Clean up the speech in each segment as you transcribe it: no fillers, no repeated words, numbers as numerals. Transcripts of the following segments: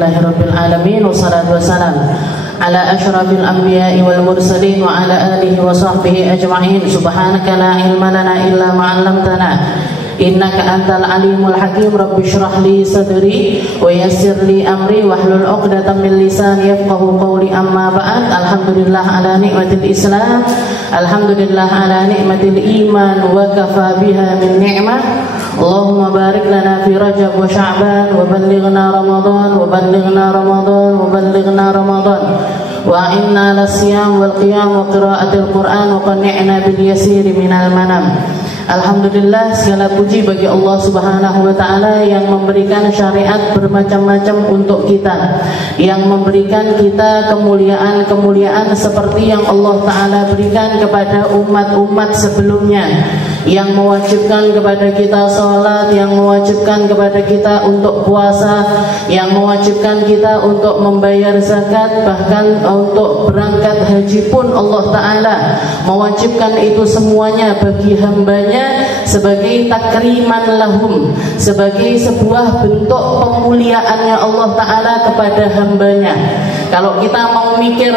Alhamdulillahirabbil alamin wassalatu wassalam ala asyrafil anbiya'i wal mursalin wa ala alihi wa sahbihi ajma'in. Subhanaka la ilma lana illa ma 'allamtana innaka antal alimul hakim. Rabbi shrah li sadri wa yassir li amri wahlul 'uqdatam min lisani yafqahu qawli. Amma ba'd. Alhamdulillah ala nikmatil Islam, alhamdulillah ala nikmatil iman, wa kafa biha min ni'mah. Allahumma barik lana fi Rajab wa Sya'ban wa ballighna Ramadan wa ballighna Ramadan wa ballighna Ramadan wa a'inna 'ala siyam wal qiyam wa qira'atil Qur'an wa qanni'na bil yasir minal manam. Alhamdulillah, segala puji bagi Allah Subhanahu wa ta'ala yang memberikan syariat bermacam-macam untuk kita, yang memberikan kita kemuliaan-kemuliaan seperti yang Allah ta'ala berikan kepada umat-umat sebelumnya, yang mewajibkan kepada kita sholat, yang mewajibkan kepada kita untuk puasa, yang mewajibkan kita untuk membayar zakat, bahkan untuk berangkat haji pun Allah ta'ala mewajibkan itu semuanya bagi hambanya sebagai takriman lahum, sebagai sebuah bentuk pemuliaannya Allah ta'ala kepada hambanya. Kalau kita mau mikir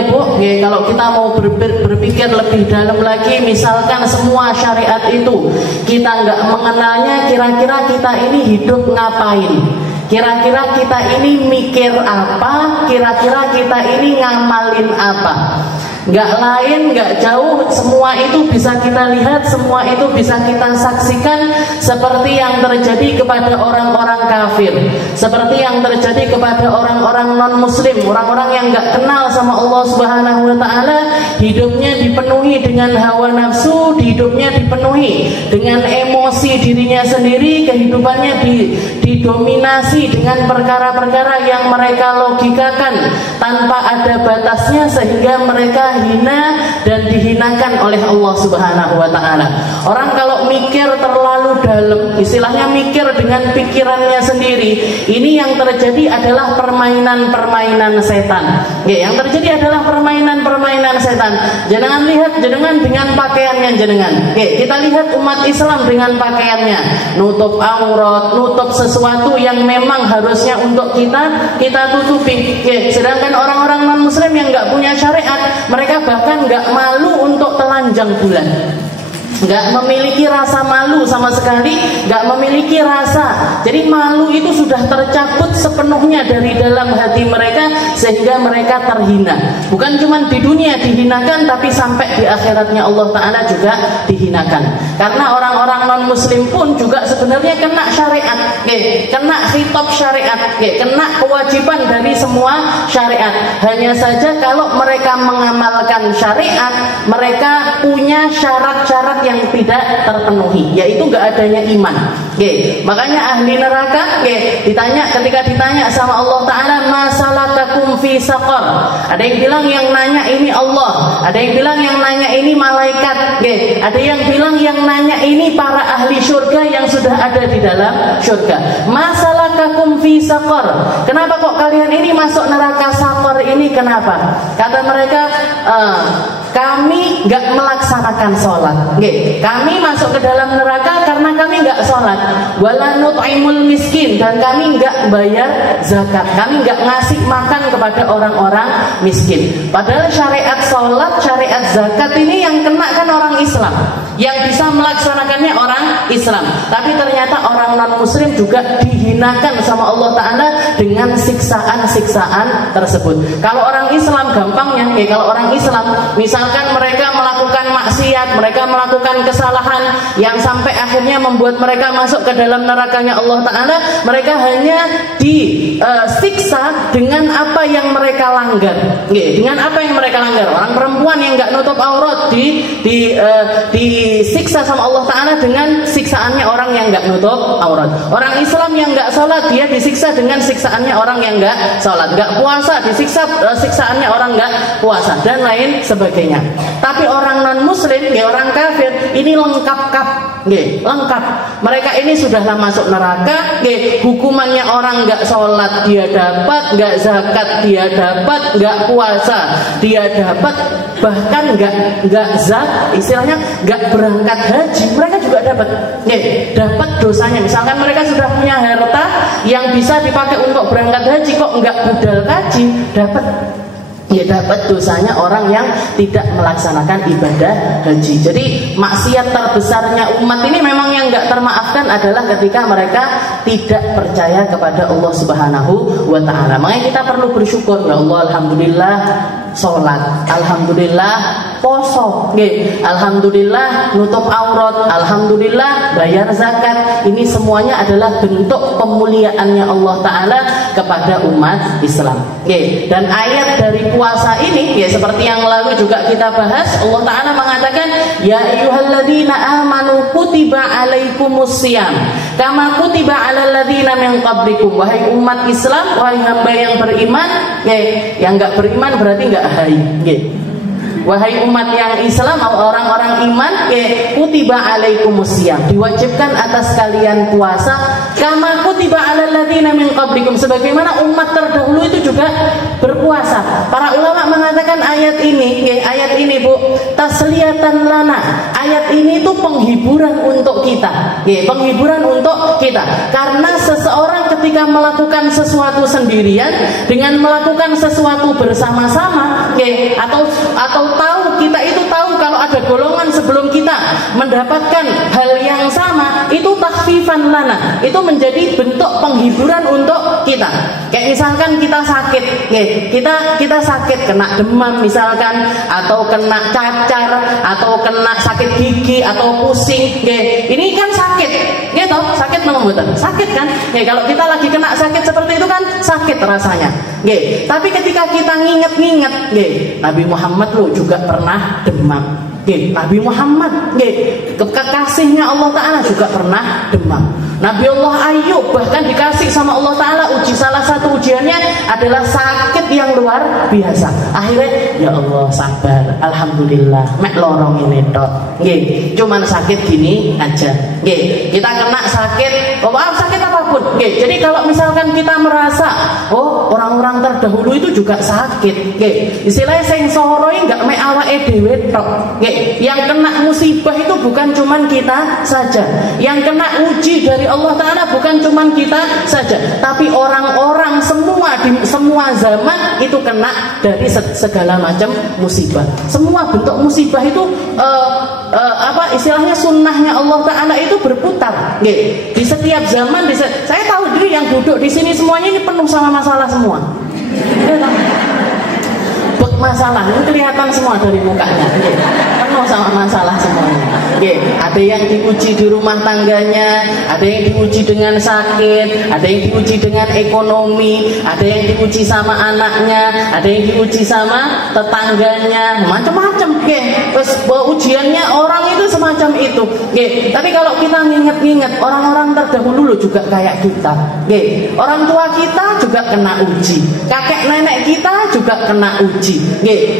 kalau kita mau berpikir lebih dalam lagi, misalkan semua syariat itu kita nggak mengenalnya, kira-kira kita ini hidup ngapain? Kira-kira kita ini mikir apa? Kira-kira kita ini ngamalin apa? Gak lain, gak jauh, semua itu bisa kita lihat, semua itu bisa kita saksikan seperti yang terjadi kepada orang-orang kafir, seperti yang terjadi kepada orang-orang non-muslim, orang-orang yang gak kenal sama Allah Subhanahu wa ta'ala. Hidupnya dipenuhi dengan hawa nafsu, hidupnya dipenuhi dengan emosi dirinya sendiri, kehidupannya didominasi dengan perkara-perkara yang mereka logikakan tanpa ada batasnya, sehingga mereka hina dan dihinakan oleh Allah Subhanahu wa ta'ala. Orang kalau mikir terlalu dalam, istilahnya mikir dengan pikirannya sendiri, ini yang terjadi adalah permainan-permainan setan. Yang terjadi adalah permainan-permainan setan. Jangan lihat jenengan dengan pakaiannya jenengan. Kita lihat umat Islam dengan pakaiannya, nutup aurat, nutup sesuatu yang memang harusnya untuk kita tutupi. Sedangkan orang-orang non-muslim yang nggak punya syariat, mereka bahkan nggak malu untuk telanjang bulan, nggak memiliki rasa malu sama sekali, nggak memiliki rasa. Jadi malu itu sudah tercabut sepenuhnya dari dalam hati mereka, sehingga mereka terhina. Bukan cuma di dunia dihinakan, tapi sampai di akhiratnya Allah ta'ala juga dihinakan. Karena orang-orang non-muslim pun juga sebenarnya kena syariat, kena khitab syariat, kena kewajiban dari semua syariat. Hanya saja kalau mereka mengamalkan syariat, mereka punya syarat-syarat yang tidak terpenuhi, yaitu gak adanya iman. Makanya ahli neraka ketika ditanya sama Allah ta'ala, masalakakum fi saqar, ada yang bilang yang nanya ini Allah, ada yang bilang yang nanya ini malaikat, ada yang bilang yang nanya ini para ahli syurga yang sudah ada di dalam syurga. Masalakakum fi saqar, kenapa kok kalian ini masuk neraka saqar ini, kenapa? Kata mereka, kami gak melaksanakan sholat. Kami masuk ke dalam neraka karena kami gak sholat. Wala nut'imul miskin, dan kami gak bayar zakat, kami gak ngasih makan kepada orang-orang miskin. Padahal syariat sholat, syariat zakat ini yang kena kan orang Islam, yang bisa melaksanakannya orang Islam. Tapi ternyata orang non-muslim juga dihinakan sama Allah ta'ala dengan siksaan-siksaan tersebut. Kalau orang Islam gampangnya, kalau orang Islam misalkan mereka melakukan maksiat, mereka melakukan kesalahan yang sampai akhirnya membuat mereka masuk ke dalam nerakanya Allah ta'ala, mereka hanya disiksa dengan apa yang mereka langgar. Dengan apa yang mereka langgar. Orang perempuan yang gak nutup aurat disiksa sama Allah ta'ala dengan siksaannya orang yang gak nutup aurat. Orang Islam yang gak sholat, dia disiksa dengan siksaannya orang yang gak sholat. Gak puasa, disiksa siksaannya orang gak puasa, dan lain sebagainya. Tapi orang non-muslim muslim, orang kafir ini lengkap lengkap. Mereka ini sudahlah masuk neraka. Hukumannya orang nggak sholat dia dapat, nggak zakat dia dapat, nggak puasa dia dapat, bahkan nggak istilahnya nggak berangkat haji mereka juga dapat. Dapat dosanya. Misalkan mereka sudah punya harta yang bisa dipakai untuk berangkat haji, kok nggak budal haji, dapat dosanya orang yang tidak melaksanakan ibadah haji. Jadi maksiat terbesarnya umat ini memang yang nggak termaafkan adalah ketika mereka tidak percaya kepada Allah Subhanahu wa Ta'ala. Makanya kita perlu bersyukur, ya Allah, alhamdulillah sholat, alhamdulillah poso, alhamdulillah nutup aurat, alhamdulillah bayar zakat. Ini semuanya adalah bentuk pemuliaannya Allah Ta'ala kepada umat Islam. Dan ayat dari puasa ini, seperti yang lalu juga kita bahas, Allah Ta'ala mengatakan, ya ayyuhalladzina amanu kutiba alaikumusiyam kama kutiba alal ladzina min qablikum. Wahai umat Islam, wahai hamba yang beriman, yang enggak beriman berarti enggak hai. Wahai umat yang Islam, orang-orang iman, kutiba alaikumusiyam, diwajibkan atas kalian puasa, kama kutiba alal ladzina min qablikum, sebagaimana umat terdahulu itu juga berpuasa. Para ulama mengatakan ayat ini Bu, tasliyatan lana. Ayat ini itu penghiburan untuk kita. Penghiburan untuk kita. Karena seseorang ketika melakukan sesuatu sendirian dengan melakukan sesuatu bersama-sama, atau kita itu tahu kalau ada golongan sebelum kita mendapatkan hal yang sama, itu takhfifan lana, itu menjadi bentuk penghiburan untuk kita. Kayak misalkan kita sakit, kita sakit kena demam misalkan, atau kena cacar, atau kena sakit gigi, atau pusing, ini kan sakit, sakit membuat sakit kan? Kalau kita lagi kena sakit seperti itu kan sakit rasanya. Tapi ketika kita nginget-nginget, Nabi Muhammad juga pernah demam. Nabi Muhammad, kekasihnya Allah Ta'ala juga pernah demam. Nabi Allah Ayub bahkan dikasih sama Allah Ta'ala salah satu ujiannya adalah sakit yang luar biasa. Akhirnya, ya Allah sabar, alhamdulillah, mek lorong ini tok. Cuman sakit gini aja. Kita kena sakit, sakit apapun. Jadi kalau misalkan kita merasa, orang-orang terdahulu itu juga sakit. Istilahnya sing soroi nggak mek awake dhewe tok. Yang kena musibah itu bukan cuman kita saja. Yang kena uji dari Allah Ta'ala bukan cuman kita saja, tapi orang-orang semua di semua zaman itu kena dari segala macam musibah. Semua bentuk musibah itu istilahnya sunnahnya Allah Ta'ala itu berputar. Di setiap zaman, saya tahu diri yang duduk di sini semuanya ini penuh sama masalah semua. Masalah ini kelihatan semua dari mukanya, penuh sama masalah semuanya. Ada yang diuji di rumah tangganya, ada yang diuji dengan sakit, ada yang diuji dengan ekonomi, ada yang diuji sama anaknya, ada yang diuji sama tetangganya, macam-macam. Terus ujiannya orang itu semacam itu. Tapi kalau kita nginget-nginget orang-orang terdahulu juga kayak kita. Orang tua kita juga kena uji, kakek nenek kita juga kena uji.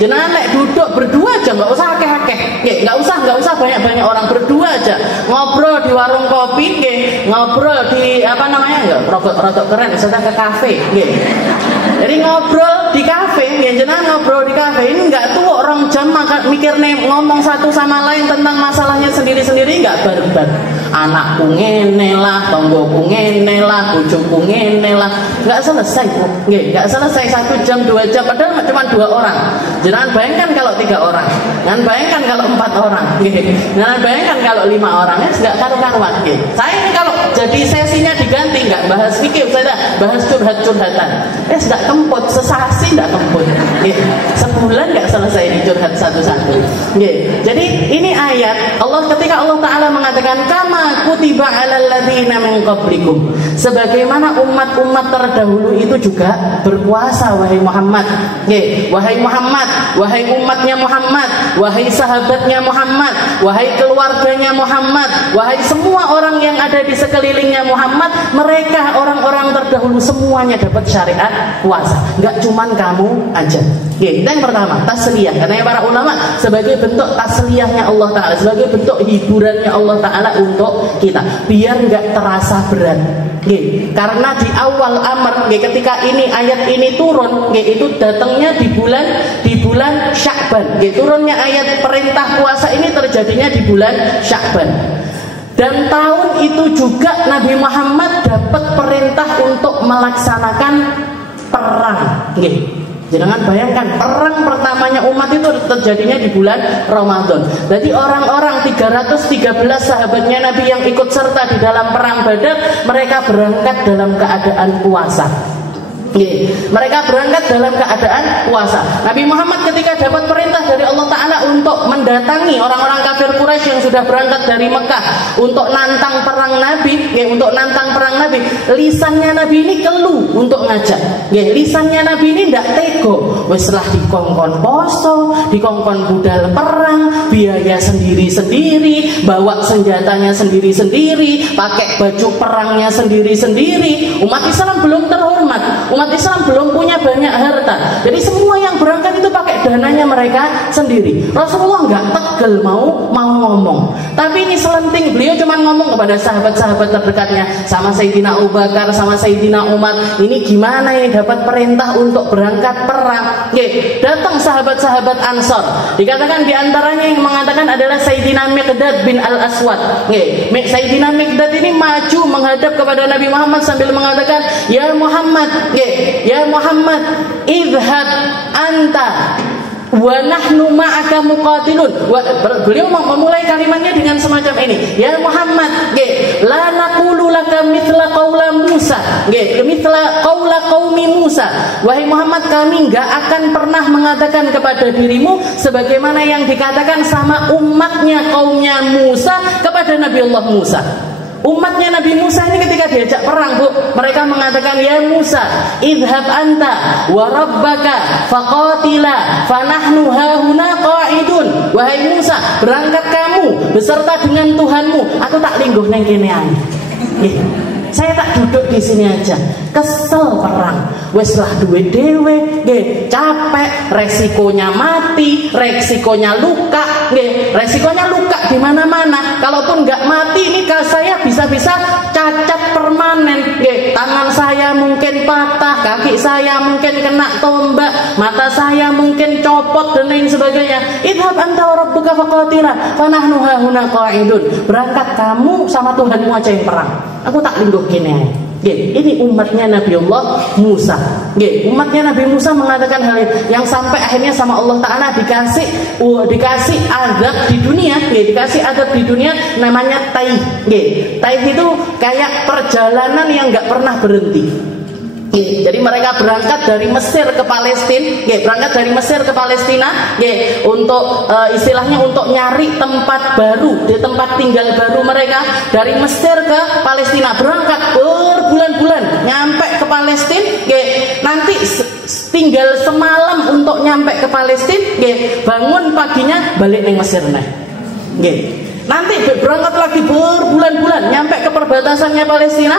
Jenengan nek duduk berdua aja, nggak usah akeh-akeh, nggak usah banyak-banyak orang, berdua aja ngobrol di warung kopi, ngobrol di rotok keren, misalnya ke kafe. Jadi ngobrol di kafe, jenengan ngobrol di kafe ini nggak tuh orang jam mikir ngomong satu sama lain tentang masalahnya sendiri-sendiri, nggak barbar. Anakku ngene lah, tonggoku ngene lah, bojoku ngene lah, nggak selesai Bu. Nggak selesai 1 jam 2 jam, padahal cuma 2 orang. Jangan bayangkan kalau 3 orang, jangan bayangkan kalau 4 orang, jangan bayangkan kalau 5 orang, nggak karu-karuan. Saya ini kalau jadi sesinya diganti, nggak bahas fikih, saya bahas curhat-curhatan. Nggak kemput, sesasi nggak kemput. Sebulan nggak selesai dicurhat satu-satu. Jadi ini ayat Allah ketika Allah Ta'ala mengatakan kama kutiba alal ladzina min qablikum, sebagaimana umat-umat terdahulu itu juga berpuasa. Wahai Muhammad, wahai Muhammad, wahai umatnya Muhammad, wahai sahabatnya Muhammad, wahai keluarganya Muhammad, wahai semua orang yang ada di sekeliling sekelilingnya Muhammad, mereka orang-orang terdahulu semuanya dapat syariat puasa. Enggak cuman kamu aja. Oke, yang pertama, tasliyah. Katanya para ulama sebagai bentuk tasliyahnya Allah Ta'ala, sebagai bentuk hiburannya Allah Ta'ala untuk kita, biar enggak terasa berat. Oke, karena di awal amr, ketika ini ayat ini turun, itu datangnya di bulan Sya'ban. Turunnya ayat perintah puasa ini terjadinya di bulan Sya'ban. Dan tahun itu juga Nabi Muhammad dapat perintah untuk melaksanakan perang. Jangan bayangkan, perang pertamanya umat itu terjadinya di bulan Ramadan. Jadi orang-orang 313 sahabatnya Nabi yang ikut serta di dalam perang Badar, mereka berangkat dalam keadaan puasa. Mereka berangkat dalam keadaan puasa. Nabi Muhammad ketika dapat perintah dari Allah Ta'ala untuk mendatangi orang-orang kafir Quraisy yang sudah berangkat dari Mekah untuk nantang perang Nabi, lisannya Nabi ini keluh untuk ngajak. Lisannya Nabi ini tidak tego. Wes lah dikongkon poso, dikongkon budal perang, biaya sendiri-sendiri, bawa senjatanya sendiri-sendiri, pakai baju perangnya sendiri-sendiri. Umat Islam belum terhormat. Umat Islam belum punya banyak harta. Jadi semua yang berangkat itu pakai dananya mereka sendiri. Rasulullah nggak tegel mau ngomong. Tapi ini selenting, beliau cuma ngomong kepada sahabat-sahabat terdekatnya, sama Sayyidina Abu Bakar, sama Sayyidina Umar, ini gimana ini dapat perintah untuk berangkat perang. Datang sahabat-sahabat Ansor. Dikatakan diantaranya yang mengatakan adalah Sayyidina Miqdad bin Al-Aswad. Sayyidina Miqdad ini maju menghadap kepada Nabi Muhammad sambil mengatakan, ya Muhammad, idhab anta wa nahnu ma'aka muqatilun. Beliau memulai kalimatnya dengan semacam ini, ya Muhammad, la naqulu laka mithla qaula Musa, mithla qaula qaumi Musa. Wahai Muhammad, kami enggak akan pernah mengatakan kepada dirimu sebagaimana yang dikatakan sama umatnya kaumnya Musa kepada Nabi Allah Musa. Umatnya Nabi Musa ini ketika diajak perang, mereka mengatakan, ya Musa, idhab anta wa rabbaka faqatila fanahnu hahuna qa'idun. Wahai Musa, berangkat kamu beserta dengan Tuhanmu, aku tak lingguh neng kene ae. Saya tak duduk di sini aja. Kesel perang. Wes lah duwe dhewe, capek, resikonya mati, resikonya luka, resikonya luka di mana-mana. Kalaupun nggak mati ini saya bisa-bisa cacat permanen, tangan saya mungkin patah, kaki saya mungkin kena tombak, mata saya mungkin copot dan lain sebagainya. Idhab anta wa rabbuka faqatila fanahnu hahuna qa'idun. Berangkat kamu sama Tuhanmu aja yang perang. Aku tak lingguh kene. Ini umatnya Nabi Allah Musa. Umatnya Nabi Musa mengatakan hal yang sampai akhirnya sama Allah Ta'ala dikasih azab di dunia. Dikasih azab di dunia namanya taih. Taih itu kayak perjalanan yang gak pernah berhenti. Jadi mereka berangkat dari Mesir ke Palestina, untuk istilahnya untuk nyari tempat baru, di tempat tinggal baru mereka. Dari Mesir ke Palestina berangkat berbulan-bulan, nyampe ke Palestina, nanti tinggal semalam untuk nyampe ke Palestina, bangun paginya balik ke Mesir Nanti berangkat lagi berbulan-bulan nyampe ke perbatasannya Palestina,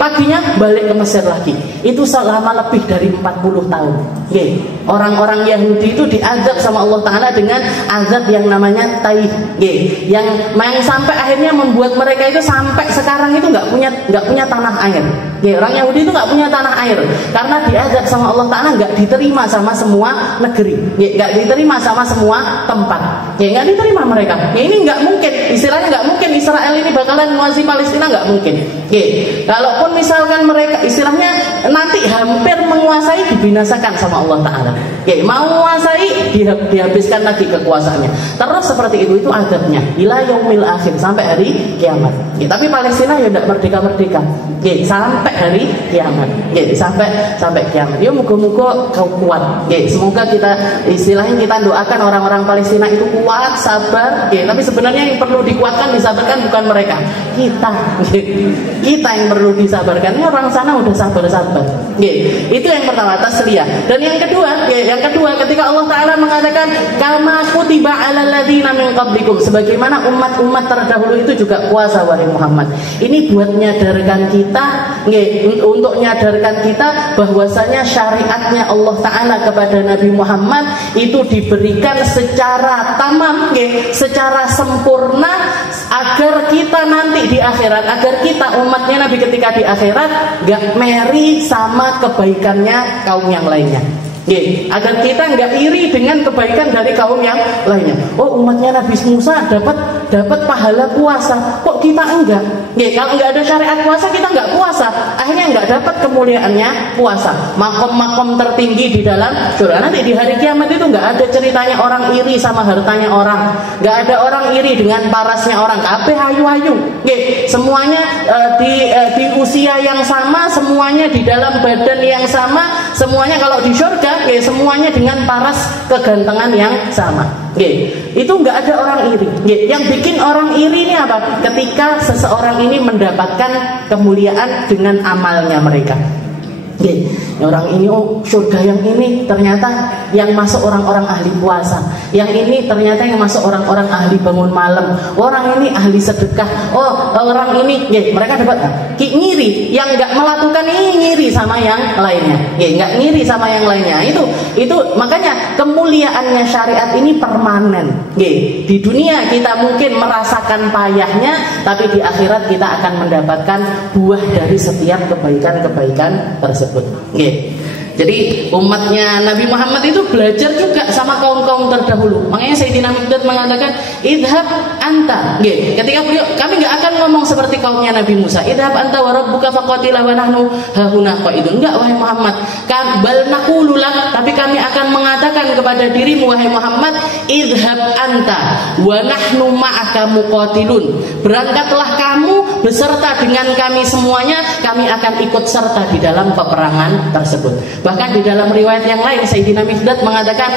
paginya balik ke Mesir lagi. Itu selama lebih dari 40 tahun. Orang-orang Yahudi itu diazab sama Allah Ta'ala dengan azab yang namanya taih, yang sampai akhirnya membuat mereka itu sampai sekarang itu nggak punya tanah air. Orang Yahudi itu nggak punya tanah air karena diazab sama Allah Ta'ala, nggak diterima sama semua negeri, nggak diterima sama semua tempat, nggak diterima mereka. Ini nggak mungkin, istilahnya nggak mungkin Israel ini bakalan menguasai Palestina, nggak mungkin. Kalaupun misalkan mereka istilahnya nanti hampir menguasai, dibinasakan sama Allah Ta'ala. Mau menguasai, dihabiskan lagi kekuasaannya. Terus seperti itu azabnya ila yaumil akhir, sampai hari kiamat. Tapi Palestina ya tidak merdeka-merdeka. Sampai sampai hari kiamat. Nggih, sampai kiamat. Ya muga-muga kau kuat. Nggih, semoga kita istilahnya kita doakan orang-orang Palestina itu kuat, sabar. Nggih, tapi sebenarnya yang perlu dikuatkan, disabarkan bukan mereka. Kita. Nggih. Kita yang perlu disabarkan. Ini orang sana udah sabar-sabar. Nggih, itu yang pertama, tasliyah. Dan yang kedua, ketika Allah Taala mengatakan kama kutiba 'alal ladzina min qablikum, sebagaimana umat-umat terdahulu itu juga puasa wahai Muhammad. Ini buat menyadarkan kita, untuk menyadarkan kita bahwasanya syariatnya Allah Ta'ala kepada Nabi Muhammad itu diberikan secara tamam, secara sempurna, agar kita nanti di akhirat, agar kita umatnya Nabi ketika di akhirat gak meri sama kebaikannya kaum yang lainnya. Agar kita nggak iri dengan kebaikan dari kaum yang lainnya. Oh, umatnya Nabi Musa dapat pahala puasa, kok kita enggak? Kalau nggak ada syariat puasa, kita nggak puasa, akhirnya nggak dapat kemuliaannya puasa, makom-makom tertinggi di dalam surga. Nanti di hari kiamat itu nggak ada ceritanya orang iri sama hartanya orang, nggak ada orang iri dengan parasnya orang. Kabeh hayu-hayu, semuanya di usia yang sama, semuanya di dalam badan yang sama, semuanya kalau di surga semuanya dengan paras kegantengan yang sama. Itu nggak ada orang iri. Yang bikin orang iri ini apa? Ketika seseorang ini mendapatkan kemuliaan dengan amalnya mereka. Orang ini, oh surga yang ini ternyata yang masuk orang-orang ahli puasa, yang ini ternyata yang masuk orang-orang ahli bangun malam, orang ini ahli sedekah, oh orang ini, mereka dapat ngiri. Yang nggak melakukan ini ngiri sama yang lainnya, nggak ngiri sama yang lainnya. Itu makanya kemuliaannya syariat ini permanen. Di dunia kita mungkin merasakan payahnya, tapi di akhirat kita akan mendapatkan buah dari setiap kebaikan-kebaikan tersebut. Jadi umatnya Nabi Muhammad itu belajar juga sama kaum-kaum terdahulu. Makanya Sayyidina Miqdad mengatakan idhab anta. Ketika beliau, kami nggak akan ngomong seperti kaumnya Nabi Musa, idhab anta wa rabbuka faqatila wa nahnu hahuna qa'idun. Enggak, wahai Muhammad, bal naqulu lak, tapi kami akan mengatakan kepada dirimu wahai Muhammad, idhab anta wa nahnu ma'aka muqatilun. Berangkatlah kamu beserta dengan kami semuanya, kami akan ikut serta di dalam peperangan tersebut. Bahkan di dalam riwayat yang lain Sayyidina Miqdad mengatakan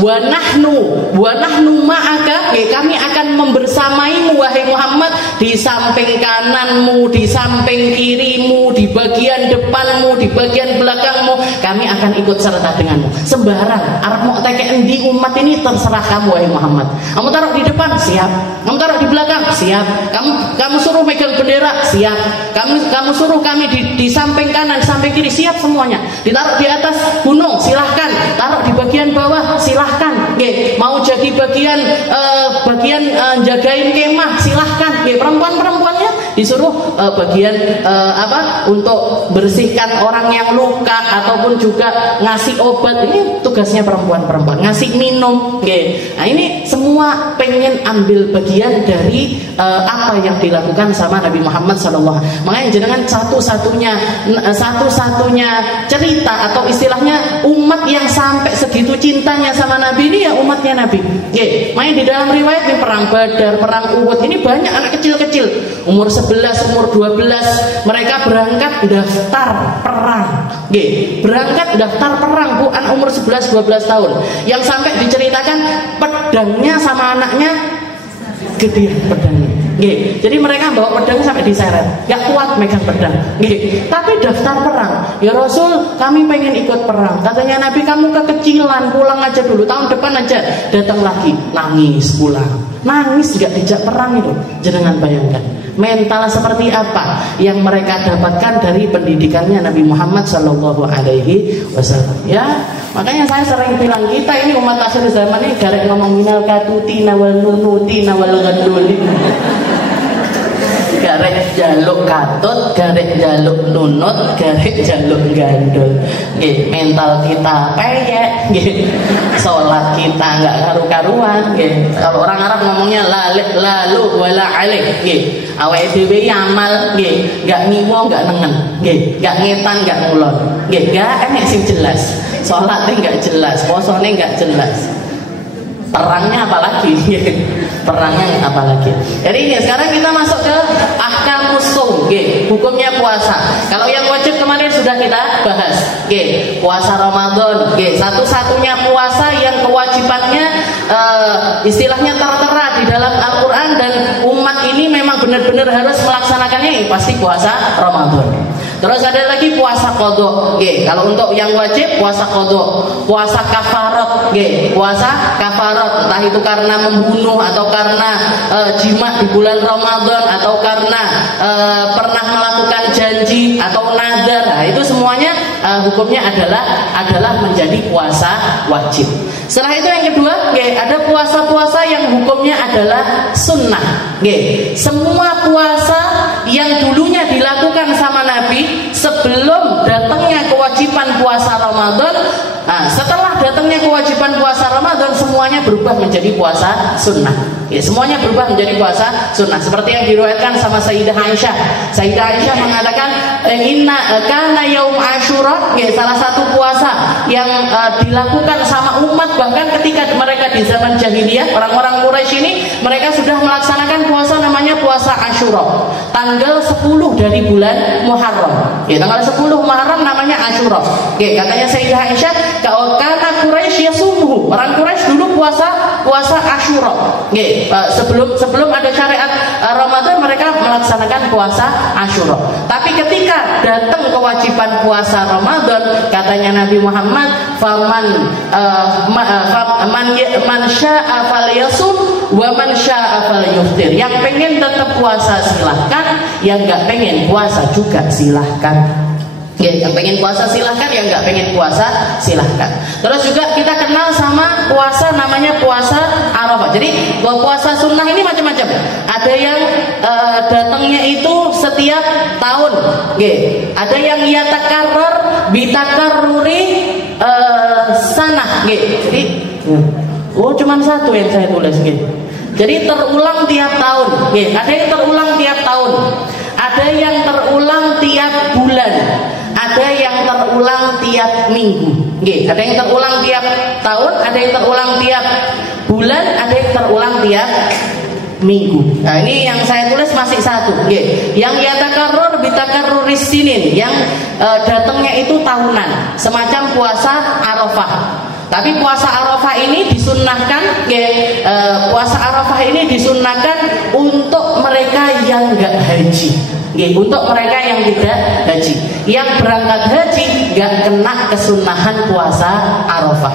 wa nahnu ma'aka, kami akan membersamaimu wahai Muhammad, di samping kananmu, di samping kirimu, di bagian depanmu, di bagian belakangmu, kami akan ikut serta denganmu. Sembarang arep mau teke endi umat ini terserah kamu wahai Muhammad. Kamu taruh di depan, siap. Kamu taruh di belakang, siap. Kamu suruh megang bendera, siap. Kamu suruh kami di samping kanan, di samping kiri, siap semuanya. Ditaruh di atas gunung, silahkan. Taruh di bagian bawah, silahkan. Mau jadi bagian jagain kemah, silahkan. Perempuan-perempuannya disuruh bagian untuk bersihkan orang yang luka, ataupun juga ngasih obat. Ini tugasnya perempuan-perempuan, ngasih minum. Nah ini semua pengen ambil bagian dari apa yang dilakukan sama Nabi Muhammad SAW. Makanya jangan satu-satunya cerita atau istilahnya umat yang sampai segitu cintanya sama Nabi ini ya umatnya Nabi. Makanya di dalam riwayat ini perang Badar, perang Uhud, ini banyak anak kecil-kecil umur 11, umur 12, mereka berangkat daftar perang. Berangkat daftar perang, bu, anak umur 11-12 tahun, yang sampai diceritakan pedangnya sama anaknya gedean pedangnya. Jadi mereka bawa pedang sampai diseret, gak kuat megang pedang. Tapi daftar perang, ya Rasul kami pengen ikut perang. Katanya Nabi, kamu kekecilan, pulang aja dulu, tahun depan aja datang lagi. Nangis pulang, nangis gak dijak perang itu. Jangan bayangkan mental seperti apa yang mereka dapatkan dari pendidikannya Nabi Muhammad SAW. Ya, makanya saya sering bilang kita ini umat akhir zaman ini garek ngomong minal katuti nawal nunuti nawal ganduli. Garek jaluk katut, garek jaluk nunut, garek jaluk gandul. Mental kita peyek, sholat kita nggak karu-karuan. Kalau orang Arab ngomongnya lalu wala alih. Awake dhewe amal, nggak ngimo, nggak nengen, nggak ngetan, nggak ngulon, nggak enek sing jelas. Sholatnya nggak jelas, posone nggak jelas. Perangnya apalagi? perangnya apalagi. Jadi ini sekarang kita masuk ke ahkamus shaum, hukumnya puasa. Kalau yang wajib kemarin sudah kita bahas, puasa Ramadan, satu-satunya puasa yang kewajibannya istilahnya tertera di dalam Al-Quran dan umat ini memang benar-benar harus melaksanakannya, pasti puasa Ramadan. Terus ada lagi puasa qadha. Kalau untuk yang wajib puasa qadha, puasa kafarat, puasa kafarat, entah itu karena membunuh atau karena jima di bulan Ramadan atau karena pernah melakukan janji atau nazar. Nah, itu semuanya hukumnya adalah menjadi puasa wajib. Setelah itu yang kedua, ada puasa-puasa yang hukumnya adalah sunnah. Semua puasa yang dulunya dilakukan sama Nabi sebelum datangnya kewajiban puasa Ramadan, setelah datangnya kewajiban puasa Ramadan semuanya berubah menjadi puasa sunnah. Semuanya berubah menjadi puasa sunnah. Seperti yang diriwayatkan sama Sayyidah Aisyah. Sayyidah Aisyah mengatakan, inna kana yaum Asyura, salah satu puasa yang dilakukan sama umat bahkan ketika mereka di zaman jahiliyah, orang-orang Quraisy ini mereka sudah melaksanakan puasa namanya puasa Asyura. Tanggal 10 dari bulan Muharram. Tanggal 10 Muharram namanya Asyura. Katanya Sayyidah Aisyah, karena Quraisy yasumuhu. Orang Quraisy dulu puasa Asyura. Sebelum ada syariat Ramadan mereka melaksanakan puasa Asyura. Tapi ketika datang kewajiban puasa Ramadan, katanya Nabi Muhammad, man syaa falyasum wa man syaa falyuftir. Yang pengen tetap puasa silahkan, yang nggak pengen puasa juga silahkan. Yang pengen puasa silahkan, yang nggak pengen puasa silahkan. Terus juga kita kenal sama puasa namanya puasa Arafah. Jadi puasa sunnah ini macam-macam. Ada yang datangnya itu setiap tahun, ada yang yatakarrar bitakarruri sanah, Jadi cuman satu yang saya tulis, Jadi terulang tiap tahun, Ada yang terulang tiap tahun, ada yang terulang tiap bulan, ada yang terulang tiap minggu. Ada yang terulang tiap tahun, ada yang terulang tiap bulan, ada yang terulang tiap minggu. Nah, ini yang saya tulis masih satu. Yang yatakarrar bitakarruris sinin, yang datangnya itu tahunan, semacam puasa Arafah. Tapi puasa Arafah ini disunnahkan, puasa Arafah ini disunnahkan untuk mereka yang enggak haji. Untuk mereka yang tidak haji. Yang berangkat haji enggak kena kesunnahan puasa Arafah.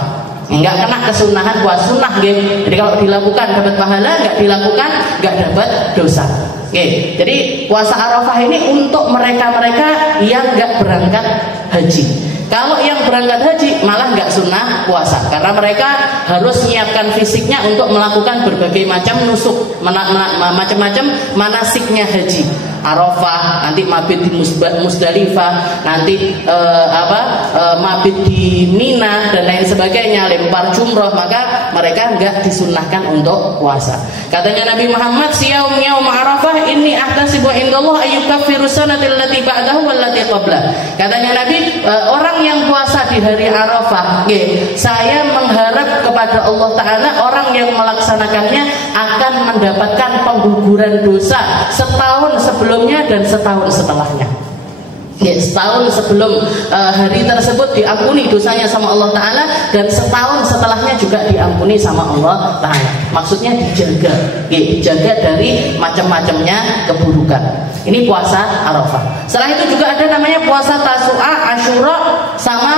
Enggak kena kesunahan puasa sunnah, Jadi kalau dilakukan dapat pahala, enggak dilakukan enggak dapat dosa. Jadi puasa Arafah ini untuk mereka-mereka yang enggak berangkat haji. Kalau yang berangkat haji malah nggak sunnah puasa, karena mereka harus menyiapkan fisiknya untuk melakukan berbagai macam nusuk, macam-macam manasiknya haji. Arafah, nanti mabit di Musdalifah, nanti mabit di Mina dan lain sebagainya, lempar jumroh, maka mereka nggak disunnahkan untuk puasa. Katanya Nabi Muhammad, siyaum yaum Arafah inni ahtasibu indallah ayyukaffiru sanatil lati ba'dahu wal lati qablah. Katanya Nabi, orang yang puasa di hari Arafah, saya mengharap kepada Allah Ta'ala orang yang melaksanakannya akan mendapatkan pengguguran dosa setahun sebelumnya dan setahun setelahnya. Setahun sebelum hari tersebut diampuni dosanya sama Allah Ta'ala, dan setahun setelahnya juga diampuni sama Allah Ta'ala. Maksudnya dijaga, dijaga dari macam-macamnya keburukan. Ini puasa Arafah. Setelah itu juga ada namanya puasa Tasu'a, Asyura, sama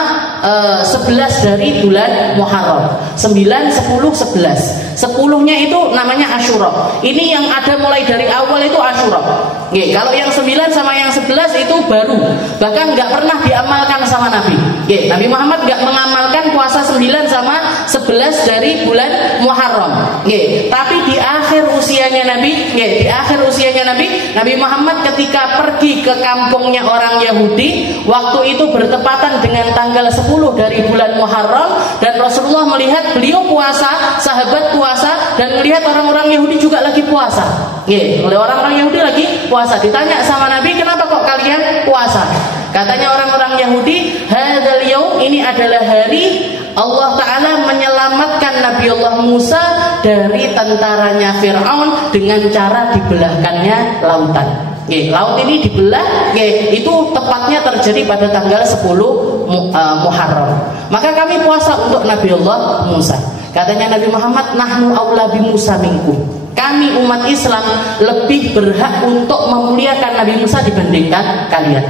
11 dari bulan Muharram. 9, 10, 11. 10-nya itu namanya Asyura. Ini yang ada mulai dari awal itu Asyura. Kalau yang 9 sama yang 11 itu baru, bahkan nggak pernah diamalkan sama Nabi. Nabi Muhammad nggak mengamalkan puasa 9 sama 11 dari bulan Muharram. Tapi di akhir usianya Nabi, Nabi Muhammad ketika pergi ke kampungnya orang Yahudi, waktu itu bertepatan dengan tanggal 10 dari bulan Muharram, dan Rasulullah melihat beliau puasa, sahabat puasa, dan melihat orang-orang Yahudi juga lagi puasa. Oleh orang-orang Yahudi lagi puasa. Ditanya sama Nabi, kenapa kok kalian puasa? Katanya orang-orang Yahudi, hadzal yaum, ini adalah hari Allah Ta'ala menyelamatkan Nabi Allah Musa dari tentaranya Fir'aun dengan cara dibelahkannya lautan. Laut ini dibelah, itu tepatnya terjadi pada tanggal 10 Muharram. Maka kami puasa untuk Nabi Allah Musa. Katanya Nabi Muhammad, nahnu aula bi Musa minkum. Kami umat Islam lebih berhak untuk memuliakan Nabi Musa dibandingkan kalian.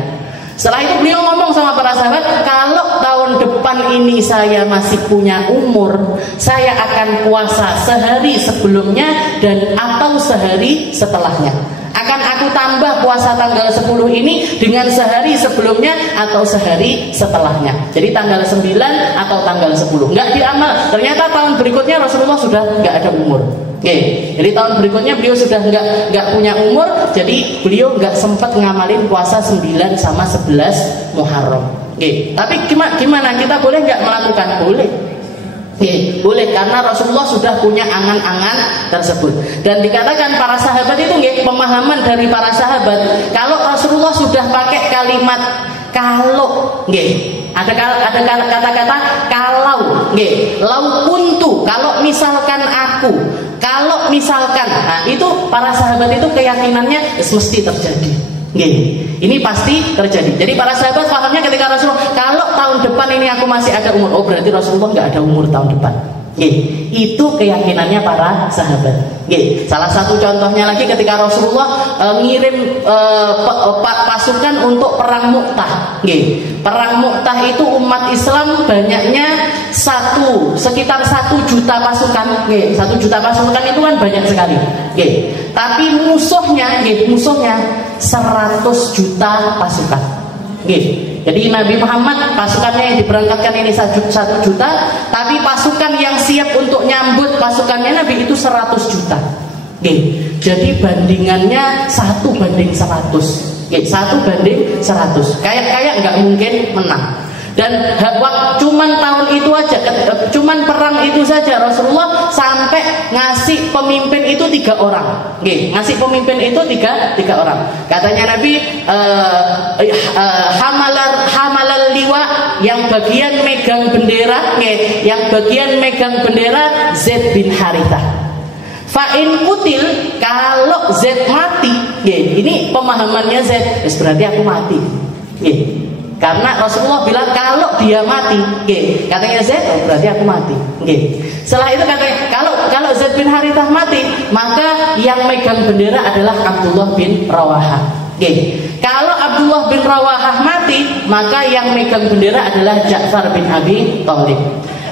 Setelah itu beliau ngomong sama para sahabat, kalau tahun depan ini saya masih punya umur, saya akan puasa sehari sebelumnya dan atau sehari setelahnya. Akan aku tambah puasa tanggal 10 ini dengan sehari sebelumnya atau sehari setelahnya. Jadi tanggal 9 atau tanggal 10. Enggak diamal. Ternyata tahun berikutnya Rasulullah sudah enggak ada umur. Jadi tahun berikutnya beliau sudah enggak punya umur. Jadi beliau enggak sempat ngamalin puasa 9 sama 11 Muharram. Tapi gimana? Kita boleh enggak melakukan? Boleh. Boleh, karena Rasulullah sudah punya angan-angan tersebut. Dan dikatakan para sahabat itu pemahaman dari para sahabat, kalau Rasulullah sudah pakai kalimat kalau, ada kata-kata kalau, lau kuntu, kalau misalkan aku, kalau misalkan, nah itu para sahabat itu keyakinannya mesti terjadi. Ini pasti terjadi. Jadi para sahabat pahamnya ketika Rasulullah, kalau tahun depan ini aku masih ada umur, oh berarti Rasulullah nggak ada umur tahun depan. Itu keyakinannya para sahabat. Salah satu contohnya lagi ketika Rasulullah ngirim pasukan untuk perang Mu'tah. Perang Mu'tah itu umat Islam banyaknya sekitar 1 juta pasukan. 1 juta pasukan itu kan banyak sekali. Tapi musuhnya 100 juta pasukan. Jadi Nabi Muhammad pasukannya yang diberangkatkan ini 1 juta, tapi pasukan yang siap untuk nyambut pasukannya Nabi itu 100 juta. Jadi bandingannya 1 banding 100. 1 banding 100. Kayak nggak mungkin menang. Dan cuman tahun itu aja, cuman perang itu saja Rasulullah sampai ngasih pemimpin itu 3 orang. Ngasih pemimpin itu 3 orang. Katanya Nabi, hamalal liwa, yang bagian megang bendera, yang bagian megang bendera Zaid bin Harithah. Fa'in kutil, kalau Zaid mati, ini pemahamannya Zaid, berarti aku mati. Karena Rasulullah bilang kalau dia mati, katanya Zaid, berarti aku mati. Setelah itu katanya kalau Zaid bin Harithah mati, maka yang megang bendera adalah Abdullah bin Rawahah. Kalau Abdullah bin Rawahah mati, maka yang megang bendera adalah Ja'far bin Abi Thalib.